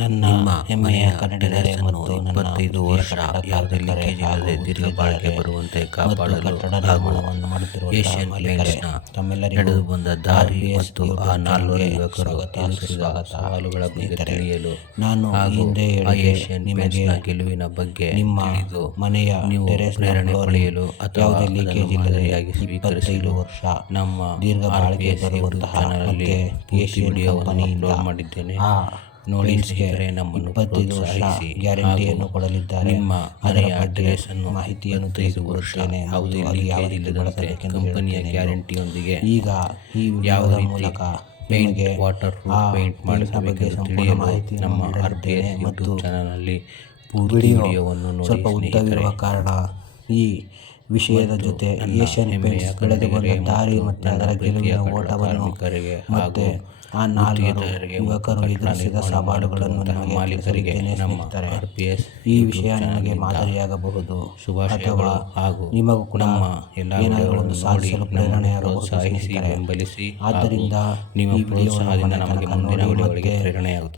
ನನ್ನ ನಿಮ್ಮ ಹೆಮ್ಮೆಯ ಮನೆಯ ಕನ್ನಡಿಗರೇ ಟೆರೇಸ್ ಅನ್ನು ಮತ್ತು ನನ್ನ 25 ಪ್ರಿಯ ವರ್ಷ ಕಟ್ಟಡ ಯಾವುದೇ ಕಾರ್ಮಿಕರೇ ಲೀಕೇಜ್ ಹಾಗೂ ಇಲ್ಲದೆ ದೀರ್ಘ ಬಾಳಿಕೆ ಗುತ್ತಿಗೆದಾರರೇ ಬರುವಂತೆ ಮತ್ತು ಕಾಪಾಡಲು ಕಟ್ಟಡ ಹಾಗೂ ನಿರ್ಮಾಣವನ್ನು ಮಾಡುತ್ತಿರುವಂತಹ ಏಷ್ಯನ್ ಮಾಲೀಕರೇ, ಪೇಂಟ್ಸ್ನ ತಮ್ಮೆಲ್ಲರಿಗೂ ನಡೆದು ಬಂದ ದಾರಿ RPS ಮತ್ತು ಆ ಯೂಟ್ಯೂಬ್ 4 ಚಾನಲ್ಗೆ ಯುವಕರು ಸ್ವಾಗತ, ಎದುರಿಸಿದ ಸುಸ್ವಾಗತ. ಸವಾಲುಗಳ ಬಗ್ಗೆ ಸ್ನೇಹಿತರೆ, ತಿಳಿಯಲು ನಾನು ಈ ಹಾಗೂ ಹಿಂದೆ ಆ ಹೇಳಿದೆ, ಏಷ್ಯನ್ ನಿಮಗೆ ಪೇಂಟ್ಸ್ನ ಗೆಲುವಿನ ಬಗ್ಗೆ ನಿಮ್ಮ ತಿಳಿದು ಮನೆಯ ನೀವು ಟೆರೇಸ್ನ ಪ್ರೇರಣೆ ಫ್ಲೋರಿಂಗ್ ಪಡೆಯಲು ಅಥವಾ ಯಾವುದೇ ಅದನ್ನು ಲೀಕೇಜ್ ಇಲ್ಲದೆ ಮಾದರಿಯಾಗಿ 25 ಸ್ವೀಕರಿಸಲು ವರ್ಷ ನಮ್ಮ ದೀರ್ಘ ಬಾಳಿಕೆ RPS ಯೂಟ್ಯೂಬ್ ಬರುವಂತಹ ಚಾನಲಲ್ಲಿ ಮತ್ತೆ ಪೂರ್ತಿ ಏಷ್ಯನ್ ವಿಡಿಯೋವನ್ನು ಕಂಪನಿಯಿಂದ ಅಪ್ಲೋಡ್ ಮಾಡಿದ್ದೇನೆ. ಆ ನೋಡಿ ಪೇಂಟ್ಸ್ಗೆ ಸ್ನೇಹಿತರೆ, ನಮ್ಮನ್ನು 25 ವರ್ಷ ಪ್ರೋತ್ಸಾಹಿಸಿ ಗ್ಯಾರಂಟಿಯನ್ನು ಹಾಗೂ ಕೊಡಲಿದ್ದಾರೆ. ನಿಮ್ಮ ಅದರ ಮನೆಯ ಬಗ್ಗೆ ಟೆರೇಸ್ ಅನ್ನು ಮಾಹಿತಿಯನ್ನು 25 ವರ್ಷ ತಿಳಿಸಿಕೊಡುತ್ತೇನೆ ಮತ್ತು ಯಾವುದೇ ಅದು ಯಾವ ಲೀಕೇಜ್ ರೀತಿ ಇಲ್ಲದಂತೆ ಬಳಸಬೇಕೆಂದು ಕಂಪನಿಯ ಹೇಳುತ್ತೇನೆ. ಗ್ಯಾರಂಟಿಯೊಂದಿಗೆ ಈಗ ಈ ಯಾವ ವಿಡಿಯೋದ ರೀತಿ ಮೂಲಕ ಪೇಂಟ್ ನಿಮಗೆ ವಾಟರ್ ಆ ಪ್ರೂಫ್ ಪೇಂಟ್ ಪೇಂಟ್ನ ಬಗ್ಗೆ ಮಾಡಿಸಬೇಕೆಂದು ಸಂಪೂರ್ಣ ತಿಳಿಯಲು ಮಾಹಿತಿಯನ್ನು ನಮ್ಮ ನೀಡಲಿದ್ದೇನೆ RPS ಮತ್ತು ಯೂಟ್ಯೂಬ್ ಚಾನಲಲ್ಲಿ ಪೂರ್ತಿ ವಿಡಿಯೋ ವಿಡಿಯೋವನ್ನು ನೋಡಿ ಸ್ವಲ್ಪ ಸ್ನೇಹಿತರೆ. ಉದ್ದವಿರುವ ಕಾರಣ ಈ ವಿಷಯದ ಮತ್ತು ಜೊತೆ ನನ್ನ ಏಷ್ಯನ್ ಹೆಮ್ಮೆಯ ಪೇಂಟ್ಸ್ ಬೆಳೆದು ಬಂದ ಕನ್ನಡಿಗರೇ ದಾರಿ ಮತ್ತು ಮತ್ತು ನನ್ನ ಅದರ ಪ್ರೀತಿಯ ಗೆಲುವಿನ ಕಟ್ಟಡ ಓಟವನ್ನು ಕಾರ್ಮಿಕರಿಗೆ ಮತ್ತೆ ಹಾಗೂ ಆ 4 ಗುತ್ತಿಗೆದಾರರಿಗೆ ಮತ್ತು ಯುವಕರು ಕಟ್ಟಡ ಎದುರಿಸಿದ ನಿರ್ಮಾಣ ಸವಾಲುಗಳನ್ನು ಮಾಡುತ್ತಿರುವಂತಹ ನಿಮಗೆ ಮಾಲೀಕರಿಗೆ ತಿಳಿಸಲಿದ್ದೇನೆ. ನಮ್ಮ ಸ್ನೇಹಿತರೆ, RPS ಈ ಯೂಟ್ಯೂಬ್ ವಿಷಯ ನಿಮಗೆ ಚಾನಲ್ನಿಂದ ಮಾದರಿಯಾಗಬಹುದು ಅಥವಾ ಶುಭಾಶಯಗಳು ಹಾಗೂ ನಿಮಗೂ ಕೂಡ ನಮ್ಮ ಎಲ್ಲ ಏನಾದರೂ ಒಂದು ವಿಡಿಯೋಗಳನ್ನು ನೋಡಿ ಸಾಧಿಸಲು ನಮ್ಮನ್ನು ಪ್ರೇರಣೆಯಾಗಬಹುದು. ಪ್ರೋತ್ಸಾಹಿಸಿ ಸ್ನೇಹಿತರೆ, ಬೆಂಬಲಿಸಿ ಹಾಗೂ ಆದ್ದರಿಂದ ನಿಮ್ಮ ಈ ವಿಡಿಯೋವನ್ನು ಪ್ರೋತ್ಸಾಹದಿಂದ ಕೊನೆ ನಮಗೆ ತನಕ ಮುಂದಿನ ನೋಡಿ ವಿಡಿಯೋಗಳಿಗೆ ಮತ್ತೆ ಪ್ರೇರಣೆಯಾಗುತ್ತದೆ.